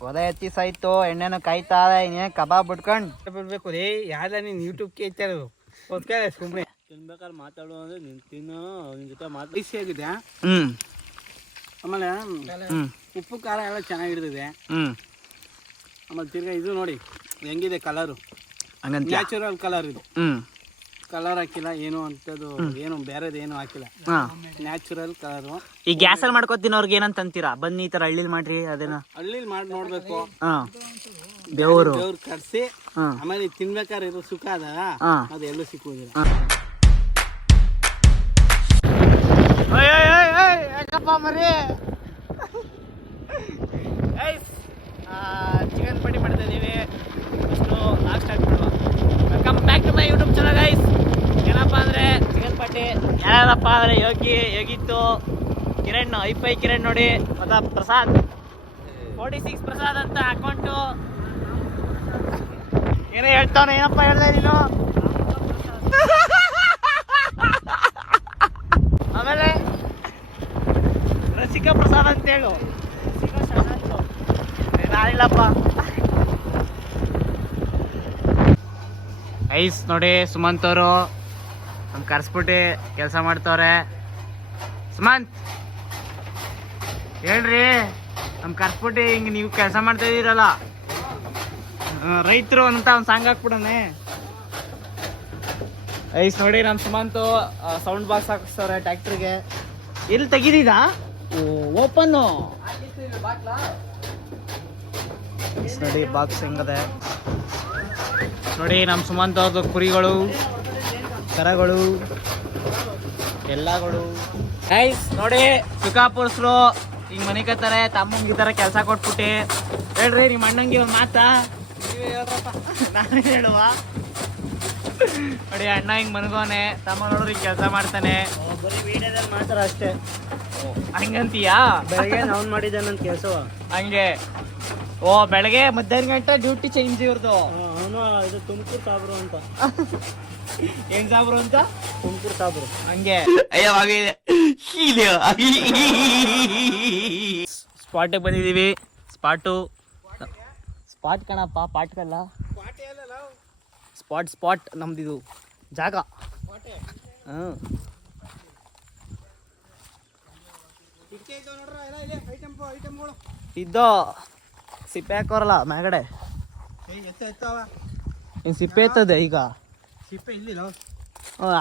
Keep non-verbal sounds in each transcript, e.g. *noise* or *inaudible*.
ಒದೆ ಎತ್ತಿ ಸಾಯ್ತು ಎಣ್ಣೆನು ಕಾಯ್ತಾ ಇನ್ನೇ ಇನ್ನೇನು ಕಬಾಬ್ ಬಿಟ್ಕೊಂಡು. ಬಿಡ್ಬೇಕು ರೇ ಯಾರ ನೀನ್ ಯೂಟ್ಯೂಬ್ ಕೇಳ್ತಾರ ಇರೋದು ಓದ್ಕ ಸುಮ್ಮನೆ ತಿನ್ಬೇಕಾದ್ರೆ ಮಾತಾಡು ಅಂದ್ರೆ ನಿನ್ ತಿನ್ನು ನಿನ್ ಜೊತೆ ಮಾತು ಬಿಸಿ ಆಗಿದೆ ಹ್ಮ್. ಆಮೇಲೆ ಹ್ಮ್. ಉಪ್ಪು ಖಾರ ಎಲ್ಲ ಚೆನ್ನಾಗಿರ್ತದೆ ಹ್ಞೂ ಹ್ಮ್. ಆಮೇಲೆ ತಿರ್ಗಾ ಇದು ನೋಡಿ ಹೆಂಗಿದೆ ಕಲರು ಹಂಗಂತ ನ್ಯಾಚುರಲ್ ಕಲರ್ ಇದು. ಹ್ಮ್. ಕಲರ್ ಹಾಕಿಲ್ಲ ಏನು ಅಂತದ್ದು ಏನು ಬೇರೆದು ಏನು ಹಾಕಿಲ್ಲ. ಹಾ. ನ್ಯಾಚುರಲ್ ಕಲರ್ ಈ ಗ್ಯಾಸ್ ಅಲ್ಲಿ ಮಾಡ್ಕೊತೀನವ್ರಿಗೆ ಏನಂತ ಅಂತೀರಾ? ಬನ್ನಿ ಈ ತರ ಹಳ್ಳಿಲ್ ಮಾಡ್ರಿ ಅದೇನ ಹಳ್ಳಿಲಿ ಮಾಡಿ ನೋಡ್ಬೇಕು. ಹಾ. ಬೆವರು. ದೇವ್ರು ಕರ್ಸಿ ಆಮೇಲೆ ತಿನ್ಬೇಕಾದ್ರೆ ಇದು ಸುಖ ಅದ. ಅದು ಎಲ್ಲೂ ಸಿಕ್ಕುವುದಿಲ್ಲ ಮರಿ? ಚಿಕನ್ ಪಟ್ಟಿ ಮಾಡ್ತಾ ಇದೀವಿ. ಇಷ್ಟು ಲಾಸ್ಟ್ ಸ್ಟಾರ್ಟ್ ಮಾಡುವ welcome back to my YouTube channel guys ಏನಪ್ಪ ಅಂದ್ರೆ ಚಿಕನ್ ಪಟ್ಟಿ ಯಾರಪ್ಪ ಅಂದ್ರೆ ಯೋಗಿ, ಯೋಗಿತ್ತು. ಕಿರಣ್, ಐಫೈ ಕಿರಣ್ ನೋಡಿ. ಮತ್ತು ಪ್ರಸಾದ್. ಫೋರ್ಟಿ ಸಿಕ್ಸ್ ಪ್ರಸಾದ್ ಅಂತ ಅಕೌಂಟು ಏನೋ ಹೇಳ್ತಾವನೆ ಏನಪ್ಪ ಹೇಳ್ದೆ ನೀನು? ಆಮೇಲೆ ರಸಿಕಾ ಪ್ರಸಾದ್ ಅಂತೇಳು ನಾನಿಲ್ಲಪ್ಪ. ಐಸ್ ನೋಡಿ, ಸುಮಂತ್ ಅವರು. ನಮ್ ಕರ್ಸ್ಬಿಟ್ಟು ಕೆಲಸ ಮಾಡ್ತವ್ರೆ. ಸುಮಂತ್! ಹೇಳ್ರಿ, ನಮ್ ಕರ್ಸ್ಬಿಟ್ಟಿ ಹಿಂಗ ನೀವು ಕೆಲಸ ಮಾಡ್ತಾ ಇದೀರಲ್ಲ. ರೈತರು ಅಂತ ಒಂದು ಸಾಂಗ್ ಹಾಕ್ಬಿಡನೆ ಐಸ್ ನೋಡಿ ನಮ್ ಸುಮಂತು ಸೌಂಡ್ ಬಾಕ್ಸ್ ಹಾಕಿಸ್ತಾರೆ ಟ್ಯಾಕ್ಟ್ರಿಗೆ ಎಲ್ಲಿ ತೆಗಿದಿದ? ಓಪನ್ ನೋಡಿ ಬಾಕ್ಸ್ ಹೆಂಗದೆ. ನೋಡಿ ನಮ್ ಸುಮಂತ್ ಅವ್ರದ್ದು ಕುರಿಗಳು. ಕರಗಳು ಎಲ್ಲಗಳು. ಐಸ್ ನೋಡಿ ಸುಖಾಪುರ್ಸ್ರು ಹಿಂಗ್ ಮನೆ ಕತ್ತಾರೆ ತಮ್ಮಂಗ್ ಈ ತರ ಕೆಲಸ ಕೊಟ್ಬಿಟ್ಟು. ಹೇಳ್ರಿ ನಿಮ್ಮ ಅಣ್ಣಂಗಿ ಒಂದು ಮಾತಾ? ನಾನು ಹೇಳುವ. ನೋಡಿ ಅಣ್ಣ ಹಿಂಗ್ ಮನ್ಗೋನೆ ತಮ್ಮ ನೋಡ್ರಿ ಕೆಲಸ ಮಾಡ್ತಾನೆ. ಬರೀ ವಿಡಿಯೋದಲ್ಲಿ ಮಾತ್ರ ಅಷ್ಟೇ. ಹಂಗಂತೀಯಾ? ಬೆಳಗ್ಗೆ ಅವ್ನು ಮಾಡಿದ್ದಾನೆ ಕೆಲಸ ಹಂಗೆ. ಓ ಬೆಳಗ್ಗೆ ಮಧ್ಯಾಹ್ನ ಗಂಟೆ ಡ್ಯೂಟಿ ಚೇಂಜ್ ಇವ್ರದ್ದು ಅವನು ಇದು ತುಮಕೂರು ಸಾಬ್ರು ಅಂತ. *laughs* ಏನ್ ಸಾಬ್ರು ಅಂತ? ತುಮಕೂರು ಸಾಬ್ರು. ಹಂಗೆ. ಸ್ಪಾಟಿಗೆ ಬಂದಿದೀವಿ ಸ್ಪಾಟು ಸ್ಪಾಟ್ ಕಣಪ್ಪ ಪಾಟ್ಗಲ್ಲ ಸ್ಪಾಟ್ ಸ್ಪಾಟ್ ನಮ್ದಿದು. ಜಾಗ. ಇದ್ದೋ. ಸಿಪ್ಪೆ ಹಾಕೋರಲ್ಲ ಮ್ಯಾಗಡೆ. ಇನ್ ಸಿಪ್ಪೆ ಎತ್ತದೆ ಈಗ. ಸಿಪ್ಪೆ ಇಲ್ಲಿಲ್ಲ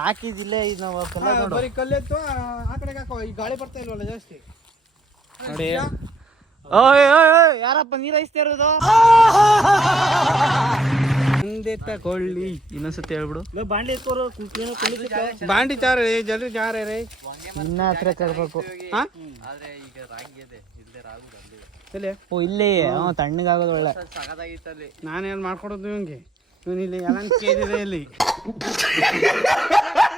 ಹಾಕಿದಿಲ್ಲೇ ಇದು ನಾವು ಕಲ್ಲ ನೋಡು ಬರೀ ಕಲ್ಲೆತ್ತು ಆ ಕಡೆಗೆ ಹಾಕೋ ಈ ಗಾಳಿ ಬರ್ತಾ ಇಲ್ವಲ್ಲ ಜಾಸ್ತಿ? ನೋಡಿ. ಓಯ್ ಓಯ್ ಓಯ್ ಯಾರಪ್ಪ ನೀರು ಹರಿಸ್ತಾ ಇರೋದು? ಮುಂದೆ ತಗೊಳ್ಳಿ. ಇನ್ನೊಂದ್ಸತಿ ಹೇಳ್ಬಿಡು. ಬಾಂಡಿ ಬಾಂಡಿ ಚಾರ ರೇ ಜಲ್ದಿ ಚಾರ ರೇ. ಇನ್ನ ಹತ್ರ ಕರ್ಬೇಕು. ಹಾ? ಎಲ್ಲಿ? ಓ ಇಲ್ಲೇ. ಹ್ಞೂ ತಣ್ಣಗಾಗೋದು ಒಳ್ಳೆ. ನಾನೇನು ಮಾಡ್ಕೊಡೋದು ಇವಂಗೆ ಇವನ್ ಇಲ್ಲಿ ಎಲ್ಲ ಕೇಳಿದೆ ಇಲ್ಲಿ?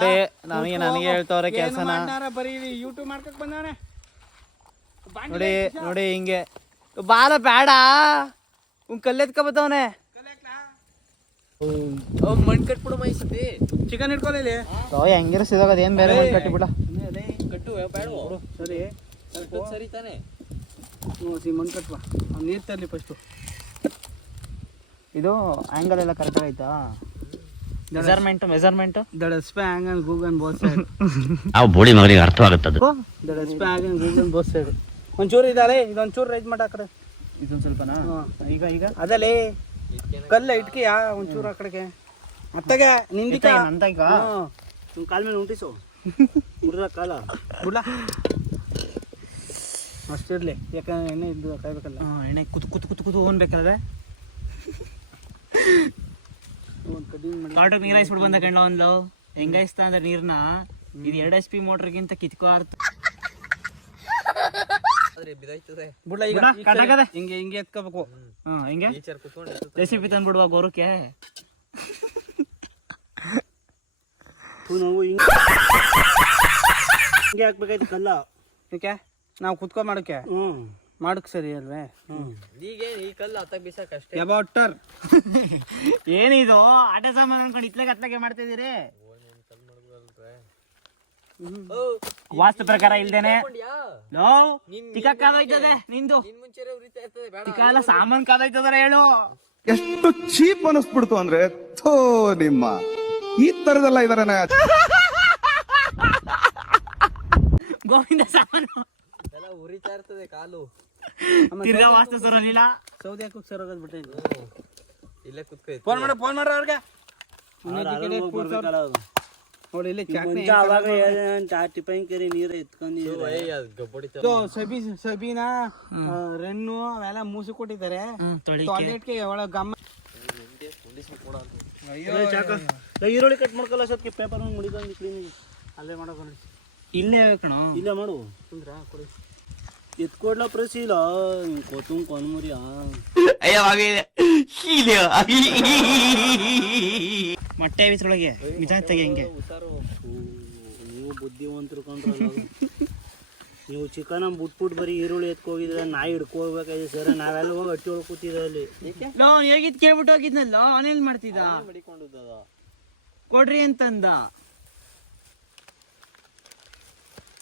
ಏ, ನನಗೆ ನನಗೆ ಹೇಳ್ತವ್ರೆ ಕೆಲ್ಸನ. ಮಾಡ್ನಾರ ಬರೀ ಯೂಟ್ಯೂಬ್ ಮಾಡ್ಕಕ್ ಬಂದವನೆ ನೋಡಿ ನೋಡಿ ಹಿಂಗೆ. ಬಾಲ ಬೇಡ ಉನ್ ಕಲ್ಲೆತ್ಕ ಬತ್ತವನೆ. ಮಣ್ ಕಟ್ಬಿಡು ಮೈಸತಿ ಚಿಕನ್ ಇಟ್ಕೊಳ್ಳಿ ಇಲ್ಲಿ? ಓ ಹೆಂಗಿರ ಸಿಗೋದು ಏನ್ ಬೇರೆ ಮಾಡಿ ಕಟ್ಟಿಬಿಡ ಕಟ್ಟು ಬೇಡ. ಸರಿ. ಸರಿ ತಾನೆ? ಸಿ ಮಣ್ ಕಟ್ವಾ. ಅವ್ನು ನೀರು ತರಲಿ ಫಸ್ಟು ಇದು ಆ್ಯಂಗಲ್ ಎಲ್ಲ ಕರೆಕ್ಟ್ ಆಯ್ತಾ? ಮೆಜರ್ಮೆಂಟ್ ಮೆಜರ್ಮೆಂಟ್ ದಡ ಸ್ಪೆ ಆ್ಯಂಗಲ್ ಗೂಗಲ್ ಬೋಸ್ ಆ ಬೋಳಿ ಮಗನಿಗೆ ದಡ ಸ್ಪೆ ಹ್ಯಾಂಗನ್ ಗೂಗನ್ ಬೋಸ್ ಸೈಡ್ ಒಂಚೂರು ಇದಾರೆ ಇದೊಂಚೂರು ರೈಸ್ ಮಾಡ ಆ ಕಡೆ. ಇದೊಂದ್ ಸ್ವಲ್ಪನಾ? ಈಗ ಈಗ? ಅದಲ್ಲೇ ಕಲ್ಲ ಇಟ್ಕಿಯಾ ಒಂಚೂರು ಆ ಕಡೆಗೆ. ಅತ್ತಗೆ ನಿಂದಿಕ. ನಂತ ಈಗ ಕಾಲ್ ಮೇಲೆ ಉಂಟಿಸು. *laughs* ಹುಡ್ರ ಕಾಲ. ಬಿಡ್ಲ ಅಷ್ಟಿರ್ಲಿ ಯಾಕಂದ್ರೆ ಎಣ್ಣೆ ಇದ್ದು ಕಾಯ್ಬೇಕಲ್ಲ. ಹ್ಮ್, ಎಣ್ಣೆ ಕುತ್ ಕುತ್ ಕುತ್ ಕುತ್ ಹೋಗ್ಬೇಕಾದ್ರೆ? ಒಂದು ಕಡಿಮೆ ಮಾಡಿ. ನೀರ್ ಹಾಯಿಸ್ಬಿಟ್ಟು ಬಂದ ಕಂಡ ಒಂದು ಹೆಂಗಾಯಿಸ್ತಾ ಅಂದ್ರೆ ನೀರ್ನ? ಇದು ಎರಡು ಎಚ್ ಪಿ ಮೋಟ್ರಿಗಿಂತ ಕಿತ್ಕೋ ಅರ್ಥ ಬಿಡ್ಲ ಈಗ ಬಿಡ, ಈಗ ಕಟಾಕದೆ. ಸರಿ. ಹಿಂಗೆ ಹಿಂಗೆ ಎತ್ಕೋಬೇಕು. ಹ್ಮ್. ಹಿಂಗೆ? ರೆಸಿಪಿ ತಂದ್ಬಿಡುವ ಗೋರಕ್ಕೆ? ನಾವು ಹಿಂಗೆ ಹಿಂಗೆ ಹಾಕ್ಬೇಕಾಯ್ತು ಕಲ್ಲ. ಏಕೆ ನಾವು ಕುತ್ಕೊ ಮಾಡಕ್ಕೆ ಹ್ಮ್. ಮಾಡಕ್ ಸರಿ ಅಲ್ವೇ? ಹ್ಮ್. ಈಗ ಈ ಕಲ್ಲು ಅತ್ತ ಬಿಸಕ್ ಅಷ್ಟೇ? ಎಬೌಟರ್ *laughs* ಏನಿದು? ಆಟ ಸಾಮಾನು ಅನ್ಕೊಂಡು ಇತ್ಲಾಗ ಅತ್ಲಾಗೆ ಮಾಡ್ತಾ ಇದೀರಿ? ವಾಸ್ತು ಪ್ರಕಾರ ಇಲ್ದೇನೆ. ತಿಕ್ಕ ಕಾದೋಯ್ತದೆ ನಿಂದು. ತಿಕ್ಕ ಎಲ್ಲ ಸಾಮಾನ್ ಕಾದೋಯ್ತದಾರೆ ಹೇಳು. ಎಷ್ಟು ಚೀಪ್ ಅನಿಸ್ಬಿಡ್ತು ಅಂದ್ರೆ ಥೋ ನಿಮ್ಮ. ಈ ತರದಲ್ಲ ಇದಾರೆ *laughs* ಗೋವಿಂದ ಸಾಮಾನು. ಎಲ್ಲ ಉರಿತಾ ಇರ್ತದೆ ಕಾಲು ತಿರ್ಗಾ ವಾಸ್ತು ಸರಲಿಲ್ಲ ಸೌದೆ ಹಾಕೋಕ್ ಸರೋಗದ್ ಬಿಟ್ಟೆ ಇಲ್ಲೇ ಕುತ್ಕೊ ಫೋನ್ ಮಾಡ ಫೋನ್ ಮಾಡ್ರ ಅವ್ರಿಗೆ. ನೋಡಿ ಇಲ್ಲಿ ಅವಾಗ ಚಾ ಟಿಫನ್ ಕೇರಿ ನೀರು ಎತ್ಕೊಂಡಿದ್ರೆ ಇದು ಸಬಿ ಸಬೀನಾ ಆ, ರೆನ್ನು ಅವೆಲ್ಲ ಮೂಸಿ ಕೊಟ್ಟಿದ್ದಾರೆ. ಟಾಯ್ಲೆಟ್ಗೆ ಒಳ ಗಮ್ಮ ಈರುಳ್ಳಿ ಕಟ್ ಮಾಡ್ಕೊಳ್ಳೋ ಸತ್ಕೆ ಪೇಪರ್ ಮುಡಿಕೊಂಡು ಕ್ಲೀನಿಂಗ್ ಅಲ್ಲೇ ಮಾಡೋಕೆ ಇಲ್ಲೇ ಕಣೋ. ಇಲ್ಲೇ ಮಾಡು. ಎತ್ಕೊಡ್ಲ ಪ್ರಸೀಲ ಕೊತ್ತುಂಗ್ ಕೊನ್ಮುರಿಯ ಮೊಟ್ಟೆ ಬಿಸ್ರೊಳಗೆ ನಿಜ ತೆಗಿ ಹಂಗೆ. ನೀವು ಬುದ್ಧಿವಂತರು ಕೊಂಡ್ರಲ್ಲ ನೀವು ಚಿಕನ್ ಬಿಟ್ಬಿಟ್ಟು ಬರೀ ಈರುಳ್ಳಿ ಎತ್ಕೋಗಿದ್ರೆ ನಾಯಿ ಹಿಡ್ಕೋಬೇಕಾಗಿದೆ ಸರ್. ನಾವೆಲ್ಲ ಹೋಗಿ ಅಟ್ಟಿ ಒಳಗೆ ಕೂತಿದ್ದೆ ಅಲ್ಲಿ. ಲೋ ಹೇಗಿದ್ ಕೇಳ್ಬಿಟ್ಟು ಹೋಗಿದ್ನಲ್ಲ ಅವನೇನ್ ಮಾಡ್ತಿದ್ದ? ಕೊಡ್ರಿ ಅಂತಂದ.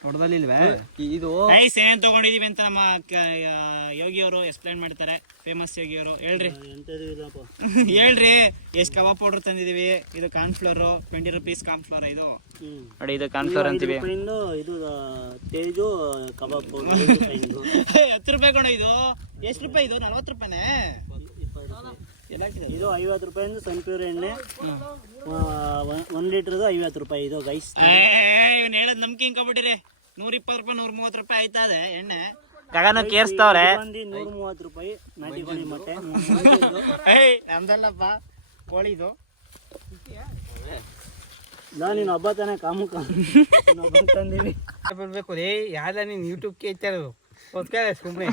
ಹೊಡೆದಲ್ಲಿಲ್ವೇ ಇದು ಐಸ್ ಏನೇನ್ ತಗೊಂಡಿದೀವಿ ಅಂತ ನಮ್ಮ ಯೋಗಿ ಅವರು ಎಕ್ಸ್ಪ್ಲೈನ್ ಮಾಡ್ತಾರೆ. ಫೇಮಸ್ ಯೋಗಿ ಅವರು ಹೇಳ್ರಿ *laughs* ಹೇಳ್ರಿ. ಎಷ್ಟ್ ಕಬಾಬ್ ಪೌಡರ್ ತಂದಿದೀವಿ? ಇದು ಕಾರ್ನ್ಫ್ಲೋರ್ ಟ್ವೆಂಟಿ ರುಪೀಸ್ ಕಾರ್ನ್ಫ್ಲೋರ್ ಇದು. ನೋಡಿ ಇದು ಕಾರ್ನ್ಫ್ಲೋರ್ ಅಂತೀವಿ. ಇದು ತೇಜು ಕಬಾಬ್ *laughs* ಪೌಡರ್. ಹತ್ತು ರೂಪಾಯಿ ಕಣ ಇದು. ಎಷ್ಟು ರೂಪಾಯಿ ಇದು? ನಲ್ವತ್ತು ರೂಪಾಯಿನೇ? ಎಲ್ಲ ಇದು ಐವತ್ತು ರೂಪಾಯಿಂದ ಸನ್ಪ್ಯೂರ್ ಎಣ್ಣೆ. ಒಂದು ಲೀಟ್ರದು ಐವತ್ತು ರೂಪಾಯಿ. ಇದು ಗೈಸ್ ಇವ್ನು ಹೇಳದ್ ನಂಬಿಕೆ ಹಿಂಕೊಬಿಟ್ಟಿರಿ ನೂರ ಇಪ್ಪತ್ತು ರೂಪಾಯಿ ನೂರ ಮೂವತ್ತು ರೂಪಾಯಿ ಆಯ್ತಾ ಅದೇ ಎಣ್ಣೆ? ಗಗನ ಕೇರ್ಸ್ತಾವ್ರೆ. ಬಂದು ನೂರ ಮೂವತ್ತು ರೂಪಾಯಿ. ನಾಟಿ ಕೋಳಿ ಮೊಟ್ಟೆ ನಮ್ದಲ್ಲಪ್ಪ. ಕೋಳಿ ಇದು. ನೀನು ಹಬ್ಬ ತಾನೇ ಕಾಮು ಕಾಮು. ಬರ್ಬೇಕು ರೇ. ಯಾರ ನೀನ್ ಯೂಟ್ಯೂಬ್ ಕೇಳ್ತಾ ಇರೋದು ಓದ್ಕ ಸುಮ್ಮನೆ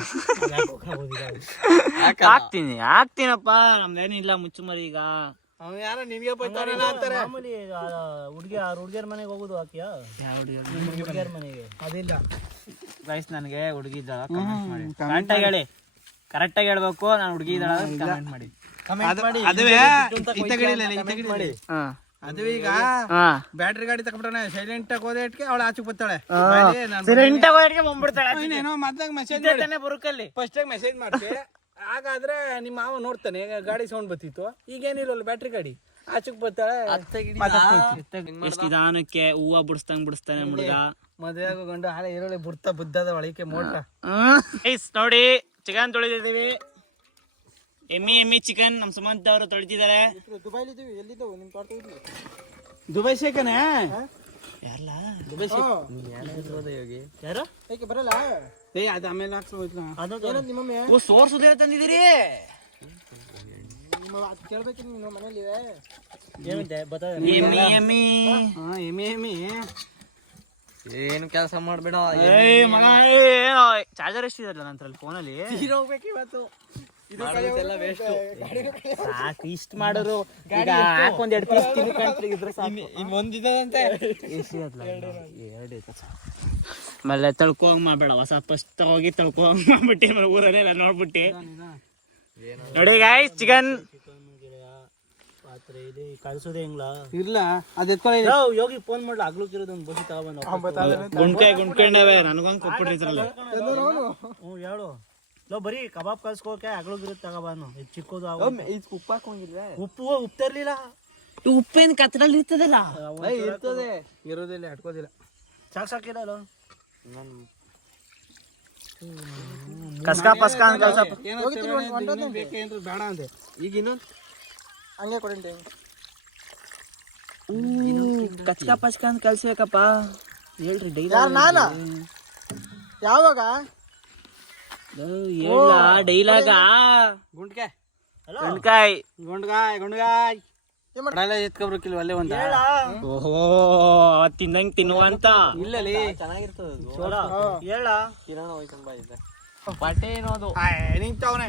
ಹಾಕ್ತೀನಿ ಹಾಕ್ತೀನಪ್ಪ. ನಮ್ದೇನಿಲ್ಲ ಮುಚ್ಚುಮರಿ ಈಗ. ಅವ್ನು ಯಾರೋ ನಿನ್ಗೆ ಬೈತಾನೆ ಅಂತಾರೆ. ಮಾಮೂಲಿ ಹುಡುಗಿ ಆರು ಹುಡುಗಿಯರ ಮನೆಗೆ ಹೋಗುದು ಹಾಕಿಯಾ ಹುಡುಗಿಯರ ಮನೆಗೆ. ಅದಿಲ್ಲ. ಗೈಸ್ ನನಗೆ ಹುಡುಗಿ ಇದ್ದಾಳ ಕಮೆಂಟ್ ಮಾಡಿ. ಕರೆಕ್ಟಾಗಿ ಹೇಳಿ. ಕರೆಕ್ಟಾಗಿ ಹೇಳ್ಬೇಕು ನಾನು ಹುಡುಗಿ ಇದ್ದಾಳ ಕಮೆಂಟ್ ಮಾಡಿ. ಅದುವೇ ಇತ್ತಗಡಿಲ್ಲ ಇತ್ತಗಡಿ ಅದು ಈಗ ಬ್ಯಾಟ್ರಿ ಗಾಡಿ ತಗೊಂಡ್ರೆ ಸೈಲೆಂಟ್ ಆಗಿ ಹೋದ ಇಟ್ಕೆ ಅವಳು ಆಚೆ ಬರ್ತಾಳೆ ಸಿರಿಂಟಾಗಿ ಬಂದ್ಬಿಡ್ತಾಳೆ ಏನೋ ಮೊದ್ಲಾಗ ಮೆಸೇಜ್ ಬರುಕಲ್ಲಿ. ಫಸ್ಟ್ ಆಗಿ ಮೆಸೇಜ್ ಮಾಡ್ತೀವಿ ಹಾಗಾದ್ರೆ ನಿಮ್ಮ ಮಾವ ನೋಡ್ತಾನೆ ಈಗ ಗಾಡಿ ಸೌಂಡ್ ಬರ್ತಿತ್ತು. ಈಗೇನಿಲ್ಲ ಬ್ಯಾಟ್ರಿ ಗಾಡಿ. ಆಚೆಗೆ ಬರ್ತಾಳೆ ಎಷ್ಟು ನಿಧಾನಕ್ಕೆ ಹೂವ ಬಿಡಿಸ್ದಂಗ್ ಬಿಡಿಸ್ತಾನೆ ಹುಡುಗ. ಮದುವೆ ಆಗೋ ಗಂಡು ಹಾಳೆ ಈರುಳ್ಳಿ ಬುರ್ತ ಬುದ್ಧದ ಒಳಗೆ ಮೋಟ ನೋಡಿ ಚಿಕನ್ ತೊಳಿದಿದ್ದೀವಿ. ಎಮ್ಮಿ ಎಮ್ಮಿ ಚಿಕನ್ ನಮ್ಮ ಸುಮಂತ್ ಅವರು ತೊಳಿತಿದ್ದಾರೆ. ದುಬೈ ಶೇಖನೇ? ಯಾರಲ್ಲ ದುಬೈ ಯಾರು? ಶೇಖ್ ಬರಲ್ಲ? ಏ ಅದು ಆಮೇಲೆ ಹಾಕ್ಸೋಯ್ತು ನಿಮ್ಮಮ್ಮೆ? ಓ ಸೋರ್ಸುದೇ ತಂದಿದ್ದೀರಿ ಕೇಳ್ಬೇಕು ನಿಮ್ಮ ಮನೇಲಿ. ಏನಿದೆ ಬರ್ತದೆ ಎಮ್ಮಿ ಎಮ್ಮಿ. ಹಾ ಎಮ್ಮೆ ಎಮ್ಮೆ. ಏನು ಕೆಲಸ ಮಾಡ್ಬೇಡ? ಚಾರ್ಜರ್ ಎಷ್ಟಿದಲ್ಲ ನಂತರ ಫೋನಲ್ಲಿ? ಹೋಗ್ಬೇಕು ಇವತ್ತು. ಸಾಕು ಇಷ್ಟ ಮಾಡೋರು. ಈಗ ಹಾಕೊಂದ್ ಎರಡು ಪೀಸ್ ಸಾಕು. ಒಂದಿದಂತೆ ಆಮೇಲೆ ತಳ್ಕೊ ಹಂಗ್ ಮಾಡ್ಬೇಡ. ಹೊಸ ಫಸ್ಟ್ ಹೋಗಿ ತಳ್ಕೊ ಮಾಡ್ಬಿಟ್ಟಿ. ಆಮೇಲೆ ನೋಡ್ಬಿಟ್ಟಿ ನೋಡ್ಬಿಟ್ಟು. ನೋಡಿ ಗಾಯ್ ಚಿಕನ್ ಪಾತ್ರೆ ಇದೆ ಕಳ್ಸೋದೇ ಹೆಂಗ್ಲಾ ಇಲ್ಲ ಅದ್ ಎತ್ಕೊಳ್ಳಿ. ಯೋಗಿ ಫೋನ್ ಮಾಡ್ಲಾ. ಆಗ್ಲಕ್ಕಿರೋದು ಒಂದು ಬಸ್ ತಗೊಂಡ್ ಗುಂಡ್ಕಾಯಿ ಗುಂಡ್ಕೊಂಡವೆ ನನಗೊಂದು ಕೊಟ್ಬಿಟ್ಟಿದ್ರಲ್ಲ ಹ್ಞೂ ಹೇಳು. ಲೋ ಬರೀ ಕಬಾಬ್ ಕಲ್ಸ್ಕೋಕೆ ಅಗಳಿರುತ್ತೆ ತಗೋಬಾನು ಇದು ಚಿಕ್ಕದು ಇದು ಉಪ್ಪು ಹಾಕೊಂಡಿದ್ರೆ ಉಪ್ಪು ಉಪ್ಪು ಇರ್ಲಿಲ್ಲ ಉಪ್ಪೇನ್ ಕತ್ರಲ್ಲಿ ಇರ್ತದಲ್ಲ? ಇರ್ತದೆ. ಇರೋದಿಲ್ಲ ಅಟ್ಕೋದಿಲ್ಲ. ಸಾಕು ಸಾಕಿರಲ್ಲ ಕಸ್ಕ ಪಸ್ಕ ಅಂತ ಕಲ್ಸಪ್ಪ ಬೇಕೇನ್ರಿ ಬೇಡ ಅಂದೆ. ಈಗ ಇನ್ನೊಂದು? ಹಂಗೆ ಕೊಡಿ ಕಚ್ಕ ಪಸ್ಕ ಅಂತ ಕಲ್ಸ್ಬೇಕಪ್ಪ. ಹೇಳ್ರಿ ಡೈಲಿ ಯಾವಾಗ? ಡೈಲಾಗ? ಗುಂಡ್ಕೆ ಗುಂಡ್ಕಾಯ್ ಗುಂಡ್ಗಾಯ್. ಗುಂಡ್ಗಾಯ್ ಮಾಡಲ್ಲ ಎತ್ಕೊಬ್ರಕ್ಕಿಲ್ವ ಅಲ್ಲೇ ಒಂದ? ಓಹೋ ತಿಂದಂಗ್ ತಿನ್ನುವಂತ. ಇಲ್ಲಲ್ಲಿ. ಹೇಳ ಬಟ್ಟೆ ಏನೋದು? ನಿಂತವನೆ.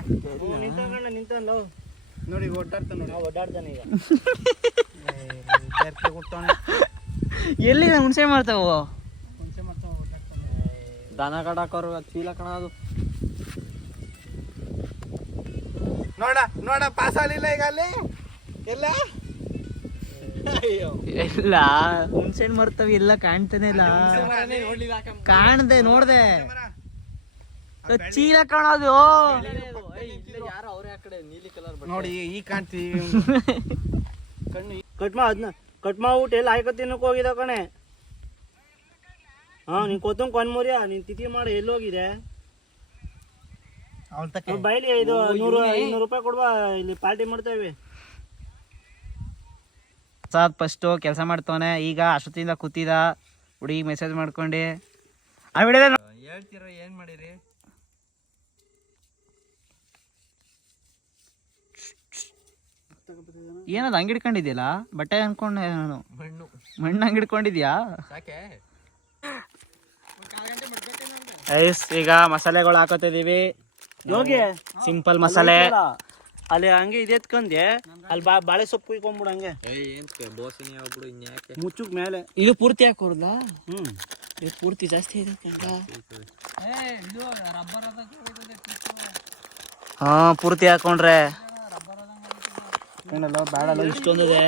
ನಿಂತಣ್ಣ ನಿಂತಲ್ಲ ನೋಡಿ ಓಡಾಡ್ತಾನೆ ಓಡಾಡ್ತಾನೆ ಈಗ. ಬೆರ್ಕೆ ಕೊಟ್ಟವನೆ ಎಲ್ಲಿ ಹುಣಸೆ ಮಾಡ್ತಾವ? ದನ ಕಡಾಕೋರು ಚೀಲ ಕಣ ಅದು ನೋಡ ನೋಡ ಪಾಸ್ ಆಗಲಿಲ್ಲ ಈಗ ಅಲ್ಲಿ? ಎಲ್ಲ? ಎಲ್ಲ ಹುಣ್ಸೆಣ್ ಮರ್ತವಿ ಎಲ್ಲ ಕಾಣ್ತಾನೆ ಇಲ್ಲ. ಕಾಣ್ದೆ ನೋಡ್ದೆ. ಚೀಲ ಕಾಣೋದು. ನೋಡಿ ಈ ಕಾಣ್ತೀವಿ ಕಣ್ಣು *laughs* ಕಟ್ ಮಾ ಅದನ್ನ ಕಟ್ ಮಾಡ್ಬಿಟ್ಟು ಎಲ್ಲ ಆಯ್ಕೊ ತಿನ್ನಕ್ ಹೋಗಿದ ಕಣೆ. ಹಾ ನೀನ್ ಕೊತ್ತಂಗ್ ಕೊನ್ಮೂರ್ಯ? ನೀನ್ ತಿಥಿ ಮಾಡಿ ಎಲ್ಲಿ ಹೋಗಿದೆ ಅವಳ ತಕ್ಕ ಅವ್ನ್ ಬೈಲಿ ಇದು ನೂರು ಐನೂರು ರೂಪಾಯಿ ಕೊಡುವ ಇಲ್ಲಿ ಪಾರ್ಟಿ ಮಾಡ್ತೇವೆ. ಸಾದ್ ಫಸ್ಟು ಕೆಲಸ ಮಾಡ್ತವನೆ ಈಗ ಅಷ್ಟೊತ್ತಿಂದ ಕೂತಿದ ಹುಡುಗಿ ಮೆಸೇಜ್ ಮಾಡ್ಕೊಂಡು. ಆ ವಿಡಿಯೋ ಹೇಳ್ತಿರೋ ಏನ್ ಮಾಡಿರಿ? ಏನದು ಹಂಗೆ ಹಿಡ್ಕೊಂಡಿದ್ಯಲ್ಲ ಬಟ್ಟೆ ಅನ್ಕೊಂಡೆ ನಾನು. ಮಣ್ಣು. ಮಣ್ಣು ಹಂಗೆ ಹಿಡ್ಕೊಂಡಿದ್ಯಾ ಈಗ ಮಸಾಲೆಗಳು ಹಾಕೋತಿದೀವಿ ಯೋಗಿ ಸಿಂಪಲ್ ಮಸಾಲೆ. ಅಲ್ಲಿ ಹಂಗೆ ಇದೆ ಎತ್ಕೊಂಡೆ. ಅಲ್ಲಿ ಬಾ ಬಾಳೆ ಸೊಪ್ಪು ಕುಯ್ಕೊಂಬಿಡು ಹಂಗೆ. ಏನ್ ಬೋಸನಿ ಆಗ್ಬಿಡು ಇನ್ಯಾಕೆ ಮುಚ್ಚುಕ್ ಮೇಲೆ. ಇದು ಪೂರ್ತಿ ಹಾಕೋರ್ದ? ಹ್ಮ್. ಇದು ಪೂರ್ತಿ ಜಾಸ್ತಿ ಇದೆ ಹಾ ಪೂರ್ತಿ ಹಾಕೊಂಡ್ರೆ. ಏನಲ್ಲ ಬೇಡಲ್ಲ ಇಷ್ಟೊಂದಿದೆ.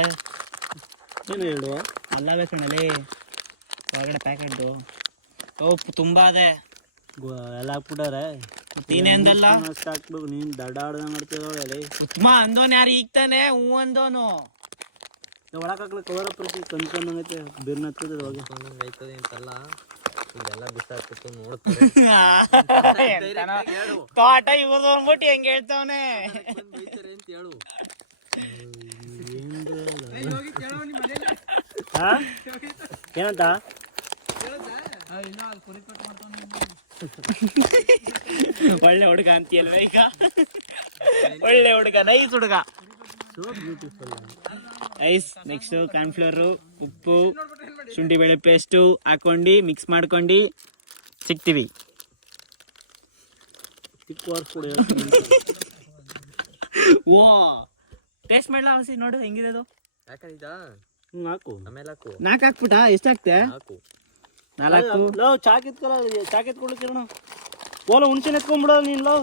ಏನು ಹೇಳು? ಅಲ್ಲವೇ ಕಣಲಿ. ಹೊರಗಡೆ ಪ್ಯಾಕೆಟ್ದು ಓ ತುಂಬಾ ಅದೇ. ಎಲ್ಲ ಹಾಕ್ಬಿಟ್ಟಾರೆ. ನೀನೆ ಅಂದಲ್ಲ ಹಾಕ್ಬೇಕು ನೀನ್ ಅಲ್ಲಿ ಉತ್ತಮ ಅಂದೋನ್ ಯಾರು ಈಗ್ತಾನೆ ಹೂ ಅಂದೋನು. ಒಳಗೆ ಹಾಕ್ಲಿ ಕವರ ಪ್ರತಿ ಕನ್ಕೊಂಡಂಗೈತೆ ಬಿರ್ನ ಹತ್ತದ ಹೋಗಿ. *laughs* ಅಂತಲ್ಲ ಇದೆಲ್ಲ ಬಿಸಾಕ್ಬಿಟ್ಟು ನೋಡ್ತಾರೆ ತೋಟ ಇವ್ರದ್ದು ಅಂದ್ಬಿಟ್ಟು ಹೆಂಗ್ ಹೇಳ್ತಾವನೆ ಬೈತಾರೆ ಅಂತ ಹೇಳು ಹಾ ಏನಂತ *laughs* ಒಳ್ಳೆ ಹುಡುಗ ಅಂತೀಯಲ್ವ ಈಗ? ಒಳ್ಳೆ ಹುಡುಗ ನೈಸ್ ಹುಡುಗ. ಐಸ್ ನೆಕ್ಸ್ಟ್ ಕಾರ್ನ್ಫ್ಲೋರು ಉಪ್ಪು ಶುಂಠಿ ಬೆಳೆ ಪೇಸ್ಟು ಹಾಕೊಂಡು ಮಿಕ್ಸ್ ಮಾಡ್ಕೊಂಡು ಸಿಗ್ತೀವಿ. ಓ ಟೇಸ್ಟ್ ಮಾಡಲ ಅವಸಿ ನೋಡು ಹೆಂಗಿರೋದು? ನಾಲ್ಕು ನಾಲ್ಕು ಹಾಕ್ಬಿಟ್ಟ ಎಷ್ಟಾಗ್ತೆ ಹಾಕು ನಾಲ್ಕು. ಲವ್ ಚಾಕ್ ಎತ್ಕೊಲ್ಲ ಚಾಕ್ ಎತ್ಕೊಳಕಿರಣ ಓಲ ಹುಣ್ಸೆನ್ ಎತ್ಕೊಂಡ್ಬಿಡ ನೀನ್ ಲೋ.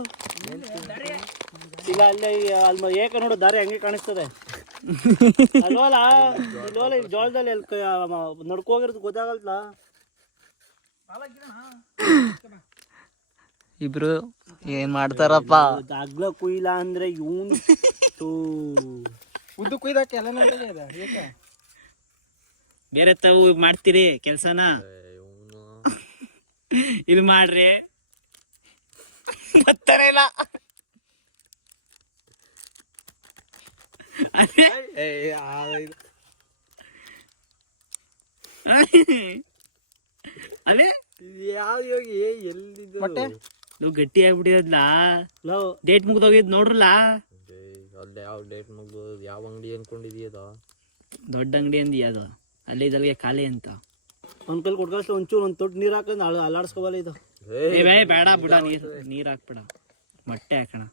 ಈಗ ಅಲ್ಲೇ ಅಲ್ಲಿ ಏಕ ನೋಡು ದಾರಿ ಹಂಗೆ ಕಾಣಿಸ್ತದೆ. ಅಲ್ವಲ್ಲ ಇಲ್ವಲ್ಲ ಇಲ್ಲಿ ಜೋಳದಲ್ಲಿ ಅಲ್ಲಿ ನಡ್ಕೋಗಿರೋದು ಗೊತ್ತಾಗಲ್ತಲ್ಲ ಇಬ್ರು ಏನ್ ಮಾಡ್ತಾರಪ್ಪ? ಅಗ್ಲ ಕುಯ್ಲ ಅಂದ್ರೆ ಇವನ್ ಉದ್ದು ಏಕೆ? ಬೇರೆ ತಾವು ಮಾಡ್ತೀರಿ ಕೆಲ್ಸನ? ಇದು ಮಾಡ್ರಿ. ಬರ್ತಾನೆ ಇಲ್ಲ. ಅದೇ. ಅದೇ. ಯಾವ ಯೋಗಿ ಎಲ್ಲಿದ್ದು ಬಟ್ಟೆ ನೀವು ಗಟ್ಟಿ ಆಗ್ಬಿಟ್ಟಿದ್ಲ ಲೋ. ಡೇಟ್ ಮುಗ್ದೋಗಿದ್ ನೋಡ್ರಲ್ಲ ಅಲ್ಲೇ ಯಾವ ಡೇಟ್ ಮುಗ್ದು ಯಾವ ಅಂಗಡಿ ಅನ್ಕೊಂಡಿದ್ಯದ ದೊಡ್ಡ ಅಂಗಡಿ ಅಂದಿ ಅದು? ಅಲ್ಲಿ ಇದಲ್ಗೆ ಖಾಲಿ ಅಂತ. ಒಂದ್ ಕಲ್ ಕೊಟ್ಕಳ್ಸ ಒಂಚೂರು ಒಂದ್ ತೊಟ್ಟು ನೀರ್ ಹಾಕಂದ್ ಅಳ ಅಲ್ಲಾಡ್ಸ್ಕೊಬಲ್ಲ ಇದು. ಏ ಬೇ ಬೇಡ ಬಿಡ ನೀರ್ ನೀರ್ ಹಾಕ್ಬಿಡ. ಮೊಟ್ಟೆ ಹಾಕೋಣ.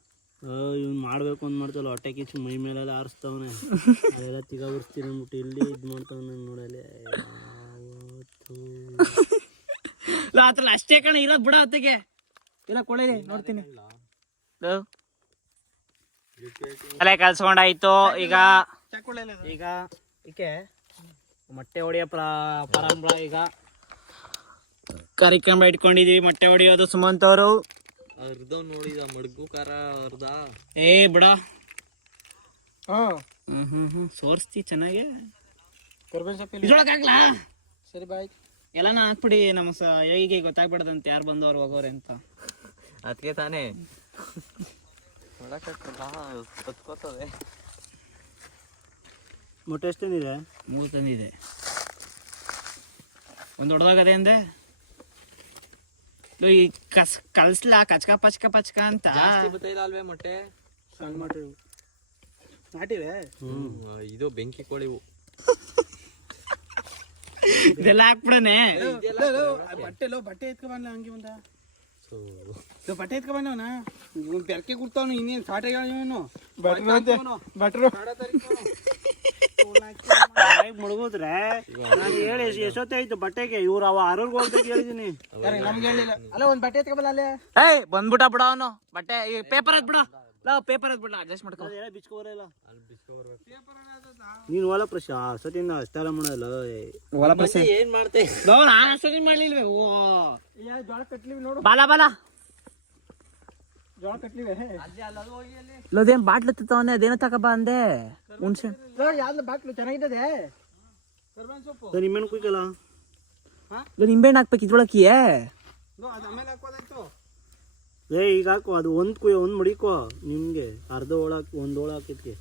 ಇವ್ನ್ ಮಾಡ್ಬೇಕು ಅಂತ ಮಾಡ್ತಲ್ಲ ಹೊಟ್ಟೆ ಕಿಚ್ಚು ಮೈ ಮೇಲೆಲ್ಲ ಆರಿಸ್ತವನೆ. ಅದೆಲ್ಲ ತಿಗ ಉರ್ಸ್ತೀನಿ ಅಂದ್ಬಿಟ್ಟು ಇಲ್ಲಿ ಇದು ಮಾಡ್ತಾವನೆ ನೋಡಲೆ ಆತರ ಅಷ್ಟೇ ಕಣ ಇರೋದ್ ಬಿಡ ಹೊತ್ತಿಗೆ ಇಲ್ಲ ಕೊಡಿ ನೋಡ್ತೀನಿ. ಅಲ್ಲೇ ಕಲ್ಸ್ಕೊಂಡಾಯ್ತು ಈಗ ಈಗ ಈಕೆ ಮೊಟ್ಟೆ ಹೊಡೆಯೋ ಪ್ರ ಪರಂಪರ ಈಗ. ಕಾರ್ಯಕ್ರಮ ಇಟ್ಕೊಂಡಿದೀವಿ ಮೊಟ್ಟೆ ಹೊಡಿಯೋದು ಸುಮಂತ್ ಅವರು. ಅರ್ಧ ನೋಡಿದ ಮಡ್ಗು ಕಾರ ಅರ್ಧ. ಏ ಬಿಡ. ಹ್ಮ್ ಹ್ಮ್ ಹ್ಮ್. ಸೋರ್ಸ್ತಿ ಚೆನ್ನಾಗಿ. ಹಾಕ್ಲಾ? ಸರಿ ಬಾಯ್ ಎಲ್ಲಾನ ಹಾಕ್ಬಿಡಿ ನಮ್ಮ ಸ ಗೊತ್ತಾಗ್ಬಿಡದಂತ ಗೊತ್ತಾಗ್ಬಿಡದಂತೆ ಯಾರು ಬಂದವ್ರು ಹೋಗೋರೆ ಅಂತ. ಅದಕ್ಕೆ ತಾನೇ. ಹೊತ್ಕೋತದೆ. ಮೊಟ್ಟೆ ತಂದಿದೆ ಮೂರು ತಂದಿದೆ ಒಂದು ಹೊಡೆದಾಗದೆ ಅಂದೆ? ಲೋ, ಈ ಕಸ್ ಕಲ್ಸ್ಲ ಕಚ್ಕ ಪಚ್ಕ ಪಚ್ಕ ಅಂತ. ಬತ್ತೈಲ್ಲ ಅಲ್ವೇ ಮೊಟ್ಟೆ? ಸಣ್ಣ ಮೊಟ್ಟೆ ನಾಟಿವೆ? ಇದು ಬೆಂಕಿ ಕೋಳಿವು ಇದೆಲ್ಲ ಹಾಕ್ಬಿಡನೆ. ಬಟ್ಟೆ ಲೋ ಬಟ್ಟೆ ಎತ್ಕೊಂಬಲ್ಲ ಹಂಗೆ ಒಂದ ಲೋ ಬಟ್ಟೆ ಎತ್ಕೊಂಡ್ಬಂದವನ ಬೆರಕೆ ಕೊಡ್ತಾವನು ಇನ್ನೇನು ಸಾಟೆ ಇವನು. ಭಟ್ರು ಮುಳುಗೋದ್ರೆ ನಾನು ಹೇಳಿ ಎಷ್ಟೊತ್ತಾಯ್ತು ಬಟ್ಟೆಗೆ? ಇವ್ರು ಅವ ಆರೋಗ್ಯ ಹೋಗ್ಬೇಕು ಹೇಳಿದೀನಿ. ನಮ್ಗೆ ಹೇಳಿಲ್ಲ. ಅಲ್ಲ ಒಂದು ಬಟ್ಟೆ ಎತ್ಕೊಂಬಲ್ಲ ಅಲ್ಲೇ. ಏಯ್ ಬಂದ್ಬಿಟ್ಟ ಬಿಡ ಅವನು. ಬಟ್ಟೆ ಈ ಪೇಪರ್ ಎತ್ ಬಿಡ ಲಾ ಪೇಪರ್ ಬಿಡ್ಲ ಅಡ್ಜಸ್ಟ್ ಮಾಡ್ಕೊ. ಬಿಚ್ಕೋಬರಲ್ಲ ನೀನು ಒಳ ಪ್ರಶ್ನೆ ಆ ಅಷ್ಟೆಲ್ಲ ಅಷ್ಟಾರ ಮಾಡಲ್ಲ ಪ್ರಶ್ನೆ ಏನ್ ಮಾಡ್ತೆ? ನಾನು ಮಾಡ್ಲಿಲ್ವೇ? ಓ. ಬಾಲ ಬಾಲ. ಲೋದೇನ್ ಬಾಟ್ಲು ತವನೆ ಅದೇನ ತಕ ಅಂದೆ. ಹುಣ್ಸೆ. ಯಾವ್ದು ಬಾಟ್ಲು? ಚೆನ್ನಾಗಿದ್ದದೆ? ಕುಯ್ಕಲ್ಲ? ನಿಂಬೆಹಣ್ಣು ಹಾಕ್ಬೇಕು ಇದ್ರೊಳಕಿಯೇ? ಏ ಈಗ ಹಾಕೋ ಅದು ಒಂದ್ ಕುಯ್ಯ ಒಂದ್ ಮಡಿಕೋ. ನಿಮ್ಗೆ ಅರ್ಧ ಒಳಕ್ ಒಂದ್ ಒಳ ಹಾಕಿದ್ಕೆ.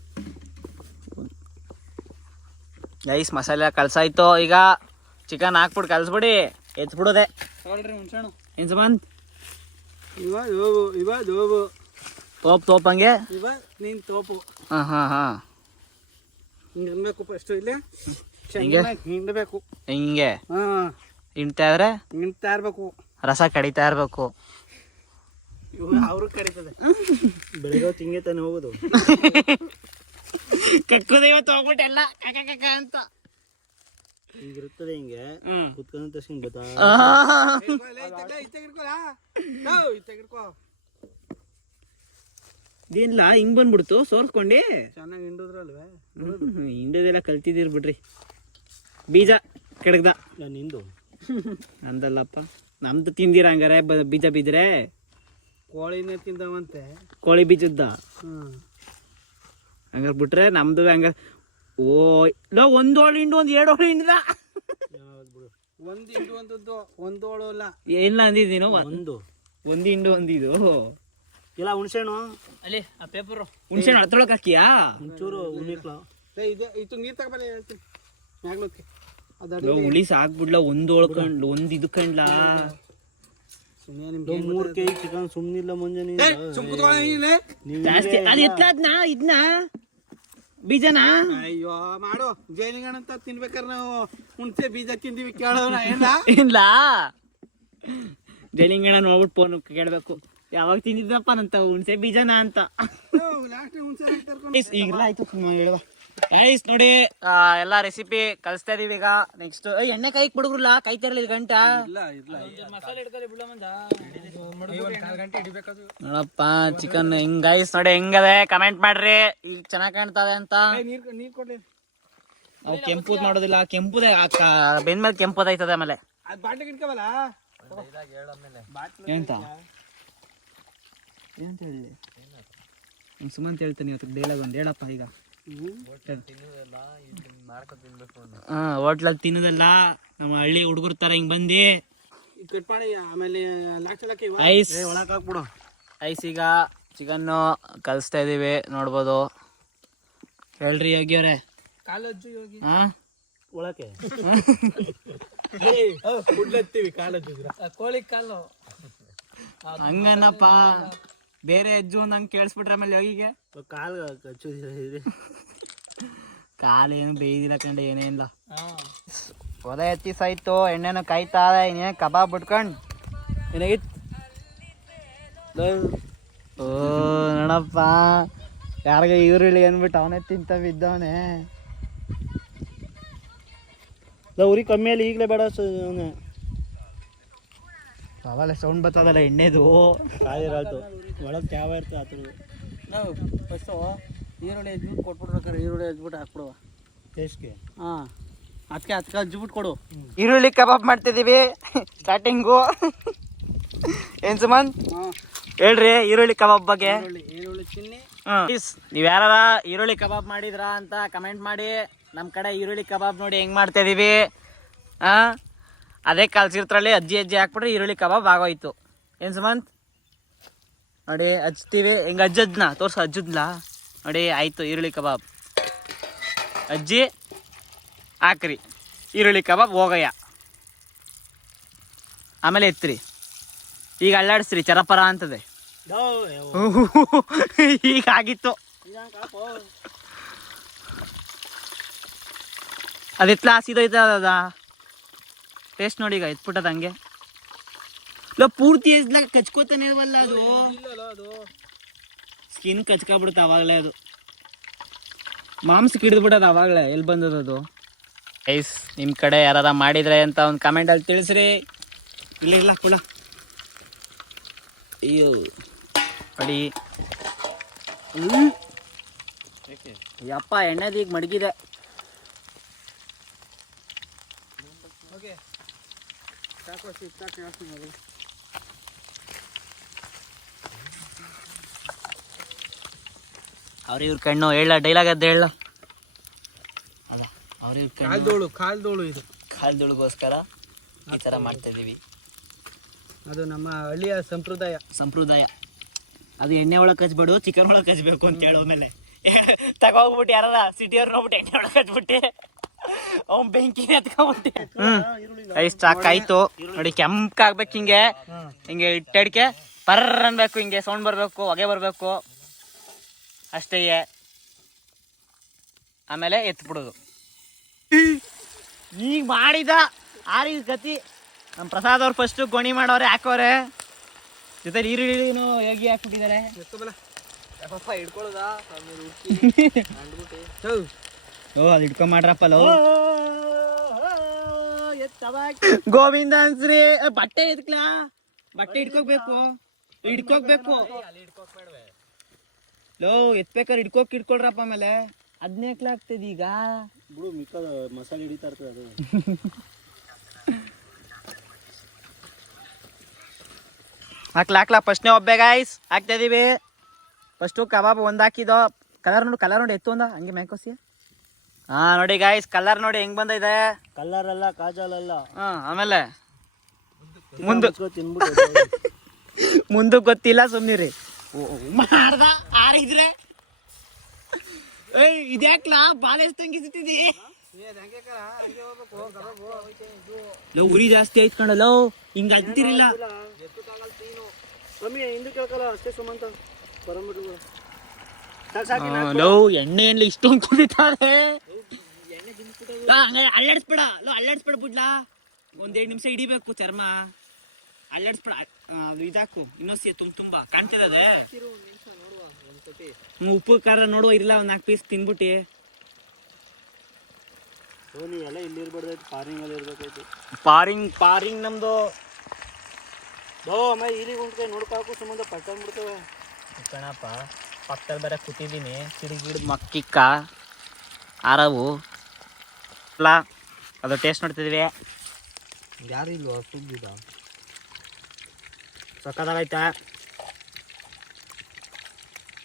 ಐಸ್ ಮಸಾಲೆ ಕಳ್ಸಾಯ್ತು. ಈಗ ಚಿಕನ್ ಹಾಕ್ಬಿಟ್ಟು ಕಲ್ಸ್ಬಿಡಿ. ಎತ್ಬಿಡೋದೆ. ತಗೊಳ್ರಿ ಹುಣ್ಸೆಹಣ್ಣು ಏನ್ ಸಂಬಂಧ ಇವ ದೋಬು ಇವ ದೋಬು ತೋಪ್ ತೋಪ್ ಹಂಗೆ? ಇವ ನೀನ್ ತೋಪು. ಹಾ ಹಾ ಹಾ. ಹಿಂಗೆ ಅನ್ಬೇಕು ಫಸ್ಟ್ ಇಲ್ಲೇ. ಹಿಂಗೆ? ಚೆನ್ನಾಗಿ ಹಿಂಡಬೇಕು. ಹಿಂಗೆ? ಹಾ. ಹಿಂಡ್ತಾ ಇದ್ರೆ? ಹಿಂಡ್ತಾ ಇರ್ಬೇಕು. ರಸ ಕಡಿತಾ ಇರ್ಬೇಕು. ಇವ ಅವ್ರು ಕರೀತದೆ ಬೆಳಗ್ಗೆ ಹೊತ್ತು ಹಿಂಗೆ ತಾನೆ ಹೋಗೋದು. *laughs* ಕಕ್ಕದ ಇವತ್ತು ಹೋಗ್ಬಿಟ್ಟೆಲ್ಲ ಕಕ್ಕ ಕಕ್ಕ ಅಂತ. ಹಿಂಗಿರುತ್ತದೆ ಹಿಂಗೆ. ಹ್ಮ್. ಕುತ್ಕೊಂಡ ತಕ್ಷಣ ಗೊತ್ತಾ? ತೆಗಿಡ್ಕೋ ಇದೇನಿಲ್ಲ ಹಿಂಗ್ ಬಂದ್ಬಿಡ್ತು ಸೋರ್ಸ್ಕೊಂಡಿ? ಚೆನ್ನಾಗಿ ಹಿಂಡುದ್ರಲ್ವೇ? ಹಿಂಡದೆಲ್ಲ ಕಲ್ತಿದ್ದೀರಿ ಬಿಡ್ರಿ. ಬೀಜ ಕೆಡಗ್ದ. ನಾನು ನಿಂದು? ನಂದಲ್ಲಪ್ಪ. ನಮ್ದು ತಿಂದಿರ ಹಂಗಾರೆ ಬೀಜ ಬಿದ್ರೆ. ಕೋಳಿನೇ ತಿಂದವಂತೆ. ಕೋಳಿ ಬೀಜದ್ದ. ಹ್ಮ್. ಹಂಗಾರೆ ಬಿಟ್ರೆ ನಮ್ದು ಹಂಗಾರೆ ಓ ಲೋ ಒಂದ್ ಹೋಳು ಹಿಂಡು ಒಂದ್ ಎರಡು ಹೋಳು ಹಿಂಡ್ದ ಒಂದ್ ಹಿಂಡುವಂತದ್ದು ಒಂದು ಹೋಳು ಅಲ್ಲ ಎಲ್ಲ ಅಂದಿದ್ದೀನೋ ಒಂದು. ಒಂದು ಹಿಂಡು ಒಂದಿದು ಇಲ್ಲ ಹುಣ್ಸೆಹಣ್ಣು. ಅಲ್ಲಿ ಆ ಪೇಪರು. ಹುಣ್ಸೆ ಹತ್ರೊಳಗೆ ಹಾಕಿಯಾ? ಒಂಚೂರು ಉಣಿಕ್ಲ ಏ, ಇದೆ ಇತ್ತು ನೀರ್ ತಗೊಬಲ್ಲ ಹೇಳ್ತೀನಿ. ಮ್ಯಾಗ್ಲೋಕೆ ಅದು ಉಳಿ ಸಾಕ್ಬಿಡ್ಲ ಒಂದ್ ಹೊಳ್ಕೊಂಡ್ ಒಂದ್ ಇದು ಕಂಡ್ಲ? ಮೂರ್ ಕೆಜಿ ಚಿಕನ್ ಸುಮ್ನಿಲ್ಲ ಮುಂಜಾನೆ ಜಾಸ್ತಿ ಅದು ಎತ್ಲಾದ್ನ ಇದ್ನ? ಬೀಜನಾ? ಅಯ್ಯೋ ಮಾಡು. ಜೈಲಿಗಣಂತ ತಿನ್ಬೇಕಾರೆ ನಾವು ಹುಣಸೆ ಬೀಜ ತಿಂದಿವಿ ಕೇಳೋಣ ಏನ ಇಲ್ಲ ಜೈಲಿಂಗಣ ನೋಡ್ಬಿಟ್ಟು ಫೋನ್ ಕೇಳ್ಬೇಕು. ಯಾವಾಗ ತಿಂದಿದ್ದಪ್ಪ ನಂತ? ಹುಣ್ಸೆ ಬೀಜನಾ ಅಂತ. ಲಾಸ್ಟ್ ಹುಣ್ಸೆ ಈಗೆಲ್ಲ ಆಯ್ತು ಹೇಳುವ. ಗೈಸ್ ನೋಡಿ. ಎಲ್ಲಾ ರೆಸಿಪಿ ಕಲಿಸ್ತಾ ಇದೀವಿ ಈಗ. ನೆಕ್ಸ್ಟ್ ಎಣ್ಣೆ ಕೈಗೆ ಬಿಡುಗ್ರಲ್ಲ ಕೈ ತರಲಿ ಗಂಟ? ಇಲ್ಲ ಇಲ್ಲ ನೋಡಪ್ಪ ಚಿಕನ್ ಹಿಂಗ್ ಗೈಸ್ ನೋಡಿ ಹೆಂಗದೆ? ಕಮೆಂಟ್ ಮಾಡ್ರಿ. ಈಗ ಚೆನ್ನಾಗ್ ಇದೆ ಅಂತ. ನೀರ್ ನೀರ್ ಕೊಡ್ಲಿ. ಕೆಂಪು ಕೆಂಪುದ್ ಮಾಡೋದಿಲ್ಲ. ಕೆಂಪುದೇ ಬೆನ್ ಮೇಲೆ ಕೆಂಪುದೈತದೆ ಆಮೇಲೆ. ಎಂತ? ಎಂತ ಹೇಳಿ? ಸುಮಂತ್ ಹೇಳ್ತಾನೆ ಇವತ್ತು ಡೇಲಾಗ್ ಒಂದು ಹೇಳಪ್ಪ ಈಗ. ಹಾ ಹೋಟ್ಲಲ್ಲಿ ತಿನ್ನೋದಲ್ಲ ನಮ್ಮ ಹಳ್ಳಿ ಹುಡುಗರ ತರ ಹಿಂಗ್ ಬಂದಿ. ಕಟ್ ಮಾಡಿ ಆಮೇಲೆ ಐಸ್ ಒಳಕ್ ಹಾಕ್ಬಿಡು. ಐಸ್ ಈಗ ಚಿಕನ್ನು ಕಲಿಸ್ತಾ ಇದೀವಿ ನೋಡ್ಬೋದು. ಹೇಳ್ರಿ ಯೋಗಿಯವ್ರೆ ಕಾಲಜ್ಜು ಯೋಗಿ. ಹಾ? ಒಳಕ್ಕೆ. *laughs* ಕುಡ್ಲತ್ತೀವಿ ಕಾಲಜ್ಜುದ್ರ ಕೋಳಿ ಕಾಲು. ಹಂಗನಪ್ಪ. ಬೇರೆ ಹೆಜ್ಜು ಒಂದು ಹಂಗೆ ಕೇಳಿಸ್ಬಿಟ್ರೆ ಆಮೇಲೆ ಯೋಗಿಗೆ ಕಾಲು ಕಾಲು ಕಾಲೇನು ಬೇಯ್ದಿಲ್ಲ ಕಂಡ ಏನೇನಿಲ್ಲ ಒದೆ ಎತ್ತಿ ಸಾಯ್ತು ಎಣ್ಣೆನು ಕಾಯ್ತಾ ಇದೆ ಇನ್ನೇನು ಕಬಾಬ್ ಬಿಟ್ಕೊಂಡು. ಏನಾಗಿತ್ತು ಓ ನೋಡಪ್ಪ. ಯಾರಿಗ ಈರುಳ್ಳಿ ಅಂದ್ಬಿಟ್ಟು ಅವನೇ ತಿಂತ ಬಿದ್ದವನೇ. ಉರಿ ಕಮ್ಮಿಯಲ್ಲಿ ಈಗಲೇ ಬೇಡ ಅವನೇ. ಅವಾಗಲೇ ಸೌಂಡ್ ಬರ್ತದಲ್ಲ ಎಣ್ಣೆದು. ಕಾದಿರಾಯ್ತು ಒಳಗೆ ಯಾವ ಇರ್ತದೆ ಆ ಥರ ನಾವು ಫಸ್ಟು ಈರುಳ್ಳಿ ಎದ್ಬಿಟ್ಟು ಕೊಟ್ಬಿಡ್ಬೇಕಾರೆ ಈರುಳ್ಳಿ ಎದ್ಬಿಟ್ಟು ಹಾಕ್ಬಿಡುವ ಟೇಸ್ಟ್ಗೆ? ಹಾಂ ಅದಕ್ಕೆ ಅದಕ್ಕೆ ಹಜ್ಬಿಟ್ಟು ಕೊಡು. ಈರುಳ್ಳಿ ಕಬಾಬ್ ಮಾಡ್ತಿದ್ದೀವಿ ಸ್ಟಾರ್ಟಿಂಗು ಏನು ಸುಮನ್? ಹಾಂ. ಹೇಳ್ರಿ ಈರುಳ್ಳಿ ಕಬಾಬ್ ಬಗ್ಗೆ. ಈರುಳ್ಳಿ ತಿನ್ನಿ ಚಿನ್ನಿ. ನೀವು ಯಾರ ಈರುಳ್ಳಿ ಕಬಾಬ್ ಮಾಡಿದ್ರಾ ಅಂತ ಕಮೆಂಟ್ ಮಾಡಿ. ನಮ್ಮ ಕಡೆ ಈರುಳ್ಳಿ ಕಬಾಬ್ ನೋಡಿ ಹೆಂಗ್ ಮಾಡ್ತಾ ಇದೀವಿ ಆ ಅದೇ ಕಲ್ಸಿರ್ತಾರಲ್ಲಿ ಅಜ್ಜಿ ಅಜ್ಜಿ ಹಾಕ್ಬಿಟ್ರೆ ಈರುಳ್ಳಿ ಕಬಾಬ್ ಆಗೋಯ್ತು. ಏನು ಸುಮಂತ್? ನೋಡಿ, ಹಚ್ತೀವಿ. ಹಿಂಗೆ ಅಜ್ಜದ್ನ? ತೋರ್ಸು ಅಜ್ಜದ್ಲ ನೋಡಿ, ಆಯ್ತು, ಈರುಳ್ಳಿ ಕಬಾಬ್. ಅಜ್ಜಿ, ಹಾಕ್ರಿ. ಈರುಳ್ಳಿ ಕಬಾಬ್ ಹೋಗಯ್ಯ. ಆಮೇಲೆ ಎತ್ತರಿ ಈಗ ಅಳ್ಳಾಡಿಸ್ರಿ ಚರಪರ ಅಂತದೆ. *laughs* ಈಗ ಆಗಿತ್ತು. ಅದಿತ್ಲಾ ಸೀದೋಯ್ತದ ಟೇಸ್ಟ್ ನೋಡಿ ಈಗ ಎತ್ಬಿಟ್ಟದ ಹಂಗೆ ಲೋ ಪೂರ್ತಿ ಕಚ್ಕೋತಾನೆ ಇಲ್ವಲ್ಲ ಅದು? ಸ್ಕಿನ್ ಕಚ್ಕೊಬಿಡುತ್ತೆ ಅವಾಗಲೇ ಅದು. ಮಾಂಸ ಕಿಡಿದ್ಬಿಟ್ಟದ ಬಿಡೋದು ಅವಾಗಲೇ ಎಲ್ಲಿ ಬಂದದದು ಐಸ್ ನಿಮ್ಮ ಕಡೆ ಯಾರಾರ ಮಾಡಿದ್ರೆ ಅಂತ ಒಂದು ಕಮೆಂಟಲ್ಲಿ ತಿಳಿಸ್ರಿ. ಇಲ್ಲ ಇಲ್ಲ ಕೊಡ. ಅಯ್ಯೋ. ಅಡಿ ಯಪ್ಪ ಈಗ ಮಡಗಿದೆ ಅವ್ರ ಇವ್ರ ಕಣ್ಣು ಹೇಳ ಡೈಲಾಗ್ ಅದ ಹೇಳ. ಅಲ್ಲ ಅವ್ರ ಇವ್ರ ಕಣ್ಣು. ಕಾಲ್ದೋಳು ಕಾಲ್ದೋಳು ಇದು. ಕಾಲ್ದೊಳಗೋಸ್ಕರ ಈ ಥರ ಮಾಡ್ತಾ ಇದೀವಿ. ಅದು ನಮ್ಮ ಹಳ್ಳಿಯ ಸಂಪ್ರದಾಯ. ಸಂಪ್ರದಾಯ. ಅದು ಎಣ್ಣೆ ಒಳಗೆ ಕಚ್ಬೇಡು ಚಿಕನ್ ಒಳಗೆ ಕಚ್ಬೇಕು ಅಂತ ಹೇಳೋ ಮೇಲೆ ತಗೋಗ್ಬಿಟ್ಟು ಯಾರಲ್ಲ ಸಿಟಿಯವ್ರು ನೋಡ್ಬಿಟ್ಟು ಎಣ್ಣೆ ಒಳಗೆ ಕಚ್ಬಿಟ್ಟೆ. ಅವ್ನ್ ಬೆಂಕಿ ಎತ್ಕೊಂಬಿಟ್ಟೆ ಐಸ್ ಸಾಕಾಯ್ತು ನೋಡಿ ಕೆಂಪಾಗ್ಬೇಕು ಹಿಂಗೆ. ಹಿಂಗೆ ಇಟ್ಟಡಿಕೆ. ಪರ್ರ ಅನ್ಬೇಕು ಹಿಂಗೆ ಸೌಂಡ್ ಬರಬೇಕು ಹೊಗೆ ಬರಬೇಕು. ಅಷ್ಟೇ ಆಮೇಲೆ ಎತ್ಬಿಡೋದು. ಈಗ ಮಾಡಿದ ಆರಿ ಗತಿ ನಮ್ಮ ಪ್ರಸಾದ್ ಅವ್ರು ಫಸ್ಟ್ ಗೋಣಿ ಮಾಡೋರೆ ಹಾಕೋರೆ. ಜೊತೆ ಈರುಳ್ಳಿನೂ ಹೇಗೆ ಹಾಕ್ಬಿಟ್ಟಿದ್ದಾರೆ. ಹಿಡ್ಕೊಳ್ಳೋದಾ? *laughs* ಓ ಅದು ಇಟ್ಕೊಂಡ್ ಮಾಡ್ರಪ್ಪ ಲೋ ಗೋವಿಂದ ಅನ್ಸ್ರಿ. ಬಟ್ಟೆ ಎತ್ಕ್ಲಾ ಬಟ್ಟೆ ಹಿಡ್ಕೋಬೇಕು ಹಿಡ್ಕೋಬೇಕು ಲೋ ಎತ್ಬೇಕಾರೆ ಹಿಡ್ಕೋಕ್ ಇಟ್ಕೊಳ್ರಪ್ಪ ಆಮೇಲೆ. ಹದಿನಾಲ್ಕು ಆಗ್ತದೆ ಈಗ. ಬಿಡು ಮಿಕ್ಕ ಮಸಾಲೆ ಹಿಡಿತಾ ಇರ್ತದೆ ಅದು. ಹಾಕ್ಲ ಹಾಕ್ಲ ಫಸ್ಟ್ನೇ ಒಬ್ಬೆ ಗಾಯ್ಸ್ ಹಾಕ್ತಾ ಇದೀವಿ. ಫಸ್ಟು ಕಬಾಬ್ ಒಂದು ಹಾಕಿದೋ. ಕಲರ್ ನೋಡು ಕಲರ್ ನೋಡಿ ಎತ್ತು ಒಂದ. ಹಂಗೆ ಮ್ಯಾಕೋಸಿ ಹಾ ನೋಡಿ ಗಾಯ್ಸ್ ಕಲರ್ ನೋಡಿ ಹೆಂಗ್ ಬಂದಿದೆ ಕಲರ್ ಅಲ್ಲ ಕಾಜಲ್ ಅಲ್ಲ ಹಾ ಆಮೇಲೆ? ಮುಂದೆ *laughs* ಮುಂದಕ್ಕೆ ಗೊತ್ತಿಲ್ಲ ಸುಮ್ನಿರಿ. ಮಾಡ್ದ ಆರಿದ್ರೆ? ಏಯ್ ಇದ್ಯಾಕ್ಲಾ? ಬಾಲ ಎಷ್ಟು ತಂಗಿಸಿಟ್ಟಿದಿ ಲೋ ಉರಿ ಜಾಸ್ತಿ ಆಯ್ತು ಕಣಲ್ಲ ಹಿಂಗ ಅಂತಿರಿಲ್ಲ ಕಮ್ಮಿ ಹಿಂದೆ ಕೇಳ್ಕಲ್ಲ ಅಷ್ಟೇ ಸುಮಂತ. ಬರಂಬಿಟ್ಟು ಲೋ ಎಣ್ಣೆ ಏನ್ಲಿ ಇಷ್ಟೊಂದು ಕುಡಿತಾರೆ ಅಲ್ಲಾಡಿಸ್ಬೇಡ. ಲೋ ಅಲ್ಲಾಡಿಸ್ಬೇಡ ಬಿಡ್ಲಾ ಒಂದೆರಡು ನಿಮಿಷ ಹಿಡಿಬೇಕು ಚರ್ಮ. ಅಲ್ಲಾಡಿಸ್ಬೇಡ. ಇದಾಕು. ಇನ್ನೊಂದ್ಸಿ ತುಂಬ ತುಂಬಾ ಕಾಣ್ತಿದೆ ಉಪ್ಪು ಖಾರ ನೋಡುವ ಇರಲ್ಲ ಒಂದ್ ನಾಲ್ಕು ಪೀಸ್ ತಿನ್ಬಿಟ್ಟಿ. ಎಲ್ಲ ಇಲ್ಲಿ ಇರ್ಬಾರ್ದಾಯ್ತು ಪಾರಿಂಗ್ ಅಲ್ಲಿ ಇರ್ಬೇಕಾಯ್ತು. ಪಾರಿಂಗ್ ಪಾರಿಂಗ್ ನಮ್ದು. ಬೋ ಅಮ್ಮ ಇಲ್ಲಿಗೆ ಉಂಟ್ಕೈ ನೋಡ್ಕಾಕು ಸುಮ್ಮನೆ ಪಟ್ಟಂಬಿಡ್ತವೆ ಕಣಪ್ಪ. ಪಕ್ಕದಲ್ಲಿ ಬೇರೆ ಕೂತಿದ್ದೀನಿ. ಗಿಡ ಮಕ್ಕಿಕ್ಕ ಆರವು ಅಲ್ಲ ಅದು ಟೇಸ್ಟ್ ನೋಡ್ತಿದ್ವಿ. ಯಾರು ಇಲ್ವ? ಸುದ್ದಿದ ಸಕ್ಕದಾಗೈತೆ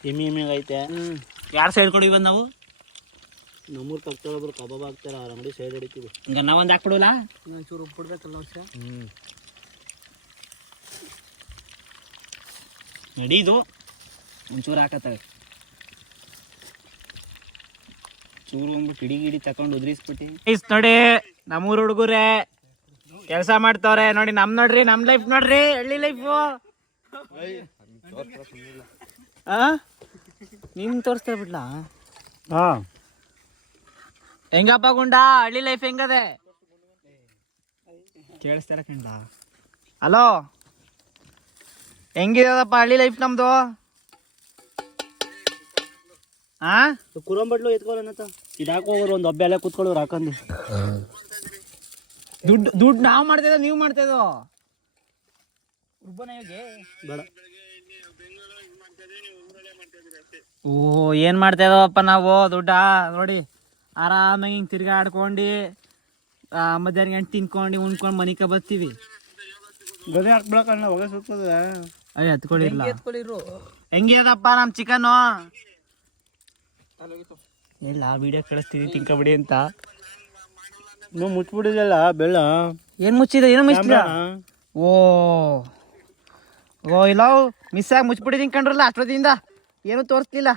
ಎಮ್ಮಿ ಎಮ್ಮಿಗೆ ಹ್ಞೂ ಯಾರು ಸೈಡ್ ಕೊಡಿ ಬಂದು ನಾವು? ನಮ್ಮೂರು ಪಕ್ಕದಲ್ಲಿ ಒಬ್ರು ಕಬಾಬ್ ಹಾಕ್ತಾರೆ ಅವ್ರ ಅಂಗಡಿ ಸೈಡ್ ಹೊಡಿತೀವಿ. ಈಗ ನಾವೊಂದು ಹಾಕ್ಬಿಡಲ್ಲ ಒಂಚೂರು ಉಪ್ಪು ಬಿಡ್ಬೇಕಲ್ಲ ವರ್ಷ ಹ್ಞೂ ನಡೀದು ಒಂಚೂರು ಹಾಕತ್ತಾಳೆ ಚೂರು ಅಂದ್ಬಿಟ್ಟು ಕಿಡಿ ಗಿಡಿ ತಕೊಂಡು ಉದ್ರಿಸ್ಬಿಟ್ಟು. ನೋಡಿ ನಮ್ಮೂರು ಹುಡುಗರೇ ಕೆಲಸ ಮಾಡ್ತಾವ್ರೆ. ನೋಡಿ ನಮ್ ನೋಡ್ರಿ ನಮ್ ಲೈಫ್ ನೋಡ್ರಿ ಹಳ್ಳಿ ಲೈಫು ಆ? ನಿಮ್ ತೋರಿಸ್ತಾ ಬಿಡ್ಲಾ? ಹಾ. ಹೆಂಗಪ್ಪ ಗುಂಡ ಹಳ್ಳಿ ಲೈಫ್ ಹೆಂಗದೆ? ಕೇಳಿಸ್ತಾರ ಕಂಡ ಹಲೋ ಹೆಂಗಿದಪ್ಪ ಹಳ್ಳಿ ಲೈಫ್ ನಮ್ದು? ಆ? ಕುರಂಬಟ್ಲು ಎತ್ಕೊಳ್ಳೋಣ ಇದು ಹಾಕೋರು ಒಂದು ಹಬ್ಬ ಎಲ್ಲ ಕೂತ್ಕೊಳ್ಳೋರು ಹಾಕಂದು. ದುಡ್ಡು ದುಡ್ಡು ನಾವು ಮಾಡ್ತಿದ್ದೋ ನೀವು ಮಾಡ್ತಿದ್ದೋ ಬೇಡ. ಓ ಏನ್ ಮಾಡ್ತಾ ಇದಾವಪ್ಪ ನಾವು? ದುಡ್ಡ ನೋಡಿ. ಆರಾಮಾಗಿ ಹಿಂಗ್ ತಿರ್ಗಾಡ್ಕೊಂಡು ಮಧ್ಯಾಹ್ನ ಗಂಟೆ ತಿನ್ಕೊಂಡು ಉಣ್ಕೊಂಡು ಮನಿಕ ಬರ್ತೀವಿ. ಗದೆ ಹಾಕ್ಬಿಡಕಣ್ಣ ಹೊಗೆ ಸುತ್ತದ. ಅಯ್ಯ ಎತ್ಕೊಳ್ಳಿರು ಹೆಂಗೆ ಅದಪ್ಪ ನಮ್ ಚಿಕನ್ ಇಲ್ಲ ವಿಡಿಯೋ ಕಳಿಸ್ತೀನಿ ತಿನ್ಕೊಬಿಡಿ ಅಂತ. ನೀವು ಮುಚ್ಚಿಬಿಡಿದಲ್ಲ ಬೆಳ್ಳ ಏನು ಮುಚ್ಚಿದೆ? ಏನು ಮುಚ್ಚಿಲ್ಲ ಓ. ಓ ಇಲ್ಲ ಮಿಸ್ ಆಗಿ ಮುಚ್ಚಿಬಿಟ್ಟಿದ್ದೀನಿ ಕಂಡ್ರಲ್ಲ ಅಷ್ಟೊತ್ತಿಂದ. ಏನು ತೋರಿಸ್ಲಿಲ್ಲ.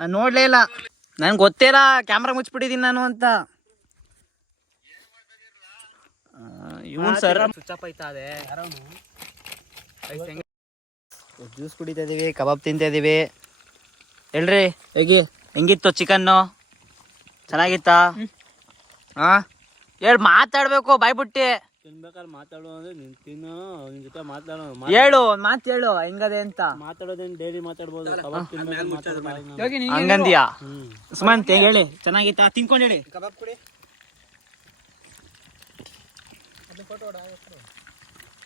ನಾನು ನೋಡಲೇ ಇಲ್ಲ. ನನಗೆ ಗೊತ್ತೇ ಇಲ್ಲ ಕ್ಯಾಮ್ರಾ ಮುಚ್ಚಿಬಿಟ್ಟಿದ್ದೀನಿ ನಾನು ಅಂತ. ಇವನ್ ಸರ್ ಸ್ವಿಚ್ ಆಫ್ ಆಯ್ತಾ ಅದೇ ಜ್ಯೂಸ್ ಕುಡಿತಾ ಇದೀವಿ ಕಬಾಬ್ ತಿಂತಾ ಇದೀವಿ. ಹೇಳ್ರಿ ಹೇಗೆ? ಹೆಂಗಿತ್ತು ಚಿಕನ್ನು? ಚೆನ್ನಾಗಿತ್ತಾ? ಹಾ? ಹೇಳಿ ಮಾತಾಡ್ಬೇಕು ಬಾಯ್ಬಿಟ್ಟಿ. ತಿನ್ಬೇಕಾದ್ರೆ ಮಾತಾಡೋ ಅಂದ್ರೆ ನಿನ್ ತಿನ್ನು ನಿನ್ ಜೊತೆ ಮಾತಾಡೋ ಹೇಳು ಒಂದ್ ಮಾತು ಹೇಳು ಹೆಂಗದೆ ಅಂತ. ಮಾತಾಡೋದೇನು ಡೈಲಿ ಮಾತಾಡ್ಬೋದು ಕಬಾಬ್ ತಿನ್ಬೇಕಾದ್ರೆ ಮಾತಾಡ್ಬೋದು ಯೋಗಿ ನೀ ಹಂಗಂದ್ಯಾ? ಹ್ಮ್. ಸುಮಂತ್ ಹೇಳಿ? ಚೆನ್ನಾಗಿತ್ತಾ? ತಿನ್ಕೊಂಡು ಹೇಳಿ. ಕಬಾಬ್ ಕುಡಿ.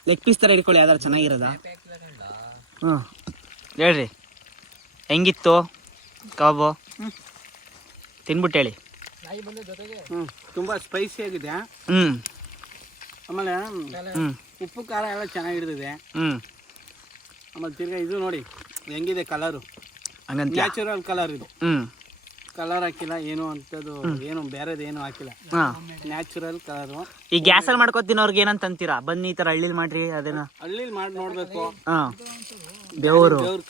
ಲೆಗ್ ಪೀಸ್ ತರ ಹಿಡ್ಕೊಳ್ಳಿ ಯಾವ್ದಾರು ಚೆನ್ನಾಗಿರೋದ? ಹ್ಮ್. ಹೇಳ್ರಿ. ಹೆಂಗಿತ್ತು? ಕಬಾಬು ತಿನ್ಬಿಟ್ಟು ಹೇಳಿ. ಹ್ಞೂ ತುಂಬ ಸ್ಪೈಸಿ ಆಗಿದೆ. ಹ್ಞೂ ಆಮೇಲೆ ಹ್ಞೂ ಉಪ್ಪು ಖಾರ ಎಲ್ಲ ಚೆನ್ನಾಗಿರ್ತದೆ. ಹ್ಞೂ ಆಮೇಲೆ ತಿರ್ಗಾ ಇದು ನೋಡಿ ಹೆಂಗಿದೆ ಕಲರು ಹಂಗಂತ ನ್ಯಾಚುರಲ್ ಕಲರ್ ಇದು. ಹ್ಞೂ ಕಲರ್ ಹಾಕಿಲ್ಲ ಏನು ಅಂತದ್ದು ಏನು ಬೇರೆದು ಏನು ಹಾಕಿಲ್ಲ. ಹಾಂ. ನ್ಯಾಚುರಲ್ ಕಲರ್ ಈ ಗ್ಯಾಸಲ್ಲಿ ಮಾಡ್ಕೊತೀನವ್ರಿಗೆ ಏನಂತ ಅಂತೀರಾ? ಬನ್ನಿ ಈ ತರ ಹಳ್ಳಿಲಿ ಮಾಡ್ರಿ ಅದೇನ ಹಳ್ಳಿಲಿ ಮಾಡಿ ನೋಡ್ಬೇಕು. ಹಾ. ದೇವರು ದೇವ್ರು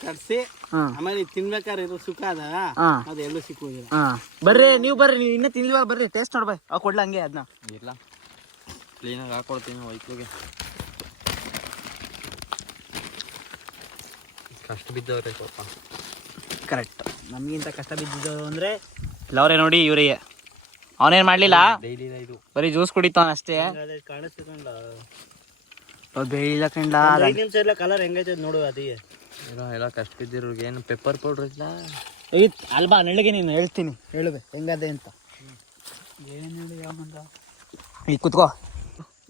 ಹಾಂ. ಆಮೇಲೆ ಇದ್ ತಿನ್ಬೇಕಾದ್ರೆ ಇದು ಸುಖ ಅದ. ಹಾಂ. ಅದು ಎಲ್ಲೂ ಸಿಕ್ಕುವುದಿಲ್ಲ ಹಾಂ. ಬರ್ರಿ ನೀವು ಬರ್ರಿ ನೀವು ಇನ್ನೂ ತಿನ್ಲಿಲ್ವಾ? ಬರ್ರಿ ಟೇಸ್ಟ್ ನೋಡ್ಬೈ ಅವ್ ಕೊಡ್ಲ ಹಂಗೆ ಅದನ್ನ ಇಲ್ಲ. ಕ್ಲೀನಾಗಿ ಹಾಕೊಡ್ತೀನಿ ವೈಕ್ಲಿಗೆ ಕಷ್ಟ ಬಿದ್ದವ್ರೆ ಪಾಪ ಕರೆಕ್ಟ್ ನಮಗಿಂತ ಕಷ್ಟ ಬಿದ್ದಿದ್ದು ಅಂದ್ರೆ ಲವ್ರೆ ನೋಡಿ ಇವರಿಗೆ. ಅವನೇನು ಮಾಡ್ಲಿಲ್ಲ? ಡೈಲಿ ಇದು. ಬರೀ ಜ್ಯೂಸ್ ಕುಡಿತಾನ ಅಷ್ಟೇ. ಮಾಡಿರೋ ಲವರ್ ಕಂಡ ಐದು ನಿಮಿಷ ಇಲ್ಲ ಕಲರ್ ಹೆಂಗೈತೆ ನೋಡು ಅದೇ ಏನೋ ಎಲ್ಲ ಕಷ್ಟ ಬಿದ್ದಿರೋರ್ಗೆ ಏನು ಪೆಪ್ಪರ್ ಪೌಡ್ರ್ ಇಲ್ಲ? ಅಲ್ಬಾ ನೆಳ್ಳಿಗೆ ನೀನು ಹೇಳ್ತೀನಿ ಹೇಳುವೆ ಹೆಂಗದೆ ಅಂತ. ಈಗ ಕುತ್ಕೋ.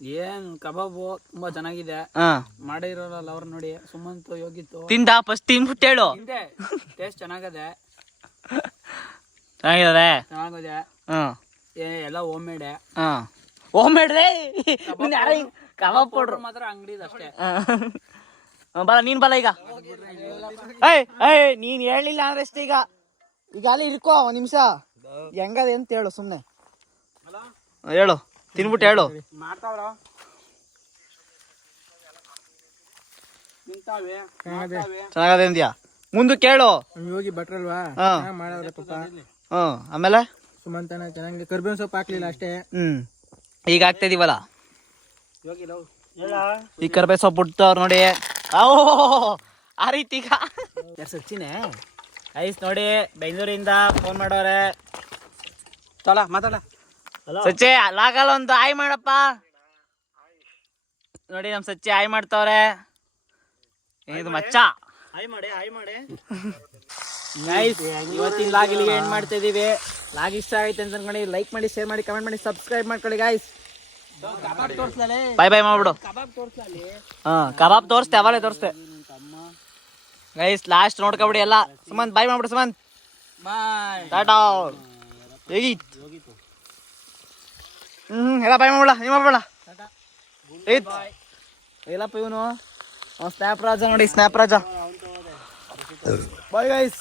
ಏನ್ ಕಬಾಬು ತುಂಬಾ ಚೆನ್ನಾಗಿದೆ. ಹಾ. ಮಾಡಿರೋಲ್ಲ ಅವ್ರು ನೋಡಿ ಸುಮಂತ್ ಯೋಗಿತ್ತು. ತಿಂದ ಫಸ್ಟ್ ತಿನ್ಬಿಟ್ಟು ಹೇಳು. ಟೇಸ್ಟ್ ಚೆನ್ನಾಗದೆ. *laughs* ಚೆನ್ನಾಗಿದೆ ಚೆನ್ನಾಗಿದೆ. ಹ್ಮ್. ಎಲ್ಲ ಹೋಮ್. ಮೇಡ್ ಹಾಂ ಹೋಮ್ ಮೇಡ್ ಮೇಡ್ರೆ ಕಬಾಬ್ ಪೌಡ್ರ್. ಮಾತ್ರ ಅಂಗಡಿ ಅಷ್ಟೇ. ಬಲ ನೀನ್ ಬಲ ಈಗ. ಏಯ್ ಏಯ್ ನೀನ್ ಹೇಳಿಲ್ಲ ಅಂದ್ರೆ ಅಷ್ಟೇ ಈಗ? ಈಗ ಅಲ್ಲಿ ಇರ್ಕೋ ಒಂದ್ ನಿಮಿಷ. ಹೆಂಗದೆ ಅಂತ ಹೇಳು ಸುಮ್ನೆ. ಹೇಳು. ತಿನ್ಬಿಟ್ಟು ಹೇಳು. ಮಾಡ್ತಾವ್ರ. ಚೆನ್ನಾಗದೆ ಅಂದ್ಯಾ? ಮುಂದಕ್ಕೆ ಕೇಳು. ಹೋಗಿ ಭಟ್ರಲ್ವಾ? ಹಾ. ಮಾಡವ್ರೆ ಪಾಪ. ಹ್ಮ್ ಆಮೇಲೆ? ಸುಮಂತನ ಚೆನ್ನಾಗಿ ಕರ್ಬೇವಿನ ಸೊಪ್ಪು ಹಾಕ್ಲಿಲ್ಲ ಅಷ್ಟೇ. ಹ್ಮ್. ಈಗ ಆಗ್ತಾ ಇದೀವಲ್ಲ? ಈ ಕರ್ಬೇ ಸೊಪ್ಪು ಬಿಡ್ತಾವ್ರ ನೋಡಿ. ಓ ಆ ರೀತಿ ಈಗ. ಯಾರು ಸಚ್ಚಿನೇ ಐಸ್ ನೋಡಿ ಬೆಂಗಳೂರಿಂದ ಫೋನ್ ಮಾಡೋರೆ. ತೋಲ ಮಾತಾಡ ಸಚ್ಚೆ ಅಲ್ಲಾಗಲ್ಲ ಒಂದು ಆಯ್ ಮಾಡಪ್ಪ. ನೋಡಿ ನಮ್ ಸಚ್ಚೆ ಆಯ್ ಮಾಡ್ತಾವ್ರೆ. ಇದು ಮಚ್ಚ? ಹಾಯ್ ಮಾಡಿ ಹಾಯ್ ಮಾಡಿ ಗೈಸ್ ಇವತ್ತಿನ ಲಾಗ್ ಇಲ್ಲಿಗೆ ಎಂಡ್ ಮಾಡ್ತಾ ಇದೀವಿ? ಲಾಗ್ ಇಷ್ಟ ಆಯ್ತು ಅಂತ ಅನ್ಕೊಂಡು ಲೈಕ್ ಮಾಡಿ ಶೇರ್ ಮಾಡಿ ಕಮೆಂಟ್ ಮಾಡಿ ಸಬ್ಸ್ಕ್ರೈಬ್ ಮಾಡ್ಕೊಳ್ಳಿ ಗಾಯ್ಸ್ ಬಾಯ್ ಬಾಯ್ ಮಾಡ್ಬಿಡು ಹಾ ಕಬಾಬ್ ತೋರಿಸ್ತೆ ಅವಾಗ ತೋರಿಸ್ತೆ. ಗೈಸ್ ಲಾಸ್ಟ್ ನೋಡ್ಕೊಬಿಡಿ ಎಲ್ಲ. ಸುಮಂತ್ ಬಾಯ್ ಮಾಡ್ಬಿಡು ಸುಮಂತ್. ಬಾಯ್ ಟಾಟಾ ಹೇಗಿತ್ ಹ್ಮ್ ಎಲ್ಲ ಬಾಯ್ ಮಾಡ್ಬಿಡ ನೀವು ಮಾಡ್ಬೇಡ ಏತ್ ಎಲ್ಲಪ್ಪ ಇವನು? ಸ್ನ್ಯಾಪ್ ರಾಜ ನೋಡಿ ಸ್ನ್ಯಾಪ್ ರಾಜ. Bye guys